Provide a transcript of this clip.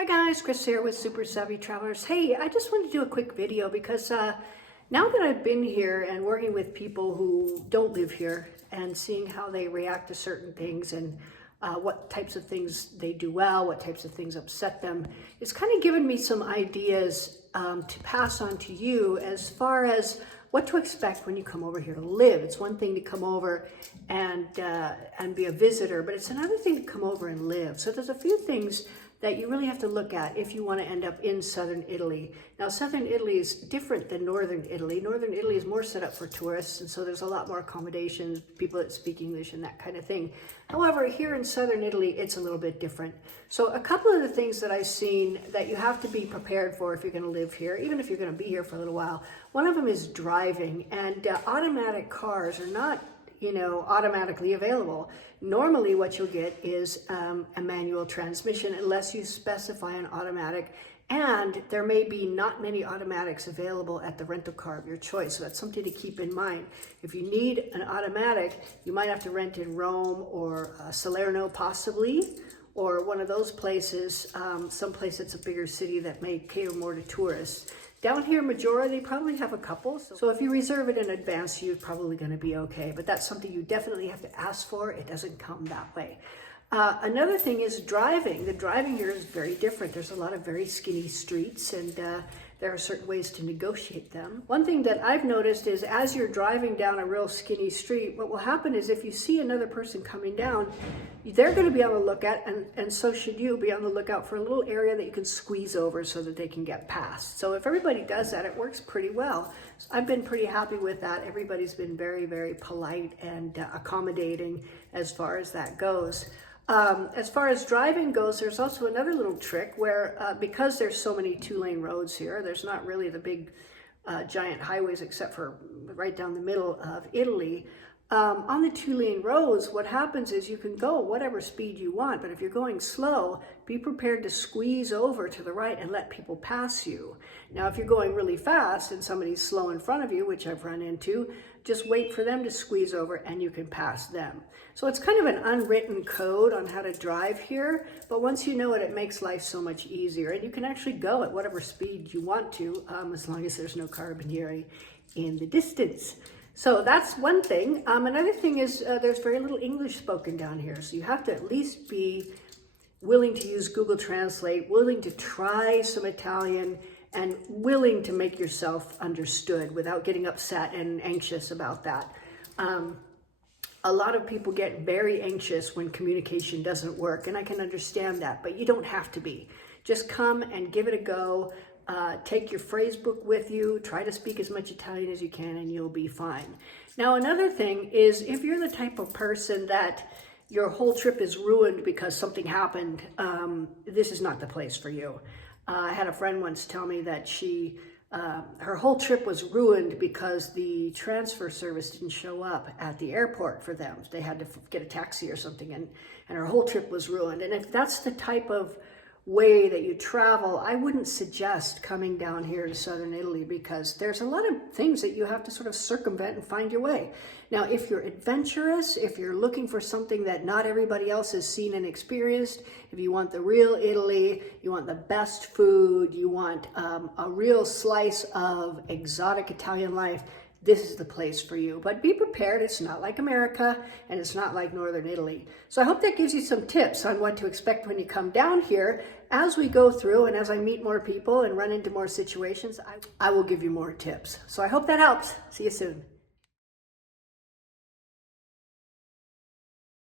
Hi guys, Chris here with Super Savvy Travelers. Hey, I just wanted to do a quick video because now that I've been here and working with people who don't live here and seeing how they react to certain things and what types of things they do well, what types of things upset them, it's kind of given me some ideas to pass on to you as far as what to expect when you come over here to live. It's one thing to come over and be a visitor, but it's another thing to come over and live. So there's a few things that you really have to look at if you want to end up in southern Italy. Now, southern Italy is different than northern Italy. Northern Italy is more set up for tourists, and so there's a lot more accommodations, people that speak English and that kind of thing. However, here in southern Italy, it's a little bit different. So a couple of the things that I've seen that you have to be prepared for if you're going to live here, even if you're going to be here for a little while, one of them is driving, and automatic cars are not automatically available. Normally what you'll get is a manual transmission unless you specify an automatic, and there may be not many automatics available at the rental car of your choice. So that's something to keep in mind. If you need an automatic, you might have to rent in Rome or Salerno possibly, or one of those places, someplace that's a bigger city that may cater more to tourists. Down here, Maggiore, they probably have a couple. So if you reserve it in advance, you're probably going to be okay. But that's something you definitely have to ask for. It doesn't come that way. Another thing is driving. The driving here is very different. There's a lot of very skinny streets, and there are certain ways to negotiate them. One thing that I've noticed is as you're driving down a real skinny street, what will happen is if you see another person coming down, they're going to be on the lookout, and so should you be on the lookout for a little area that you can squeeze over so that they can get past. So if everybody does that, it works pretty well. So I've been pretty happy with that. Everybody's been very, very polite and accommodating as far as that goes. As far as driving goes, there's also another little trick where because there's so many two-lane roads here, there's not really the big giant highways except for right down the middle of Italy. On the two-lane roads, what happens is you can go whatever speed you want, but if you're going slow, be prepared to squeeze over to the right and let people pass you. Now, if you're going really fast and somebody's slow in front of you, which I've run into, just wait for them to squeeze over and you can pass them. So it's kind of an unwritten code on how to drive here, but once you know it, it makes life so much easier. And you can actually go at whatever speed you want to, as long as there's no carabinieri in the distance. So that's one thing. Another thing is there's very little English spoken down here. So you have to at least be willing to use Google Translate, willing to try some Italian, and willing to make yourself understood without getting upset and anxious about that. A lot of people get very anxious when communication doesn't work, and I can understand that, but you don't have to be. Just come and give it a go. Take your phrase book with you, try to speak as much Italian as you can, and you'll be fine. Now, another thing is if you're the type of person that your whole trip is ruined because something happened, this is not the place for you. I had a friend once tell me that her whole trip was ruined because the transfer service didn't show up at the airport for them. They had to get a taxi or something, and her whole trip was ruined. And if that's the type of way that you travel, I wouldn't suggest coming down here to southern Italy because there's a lot of things that you have to sort of circumvent and find your way. Now, if you're adventurous, if you're looking for something that not everybody else has seen and experienced, if you want the real Italy, you want the best food, you want a real slice of exotic Italian life, this is the place for you. But be prepared, it's not like America and it's not like Northern Italy. So I hope that gives you some tips on what to expect when you come down here. As we go through and as I meet more people and run into more situations, I will give you more tips. So I hope that helps. See you soon.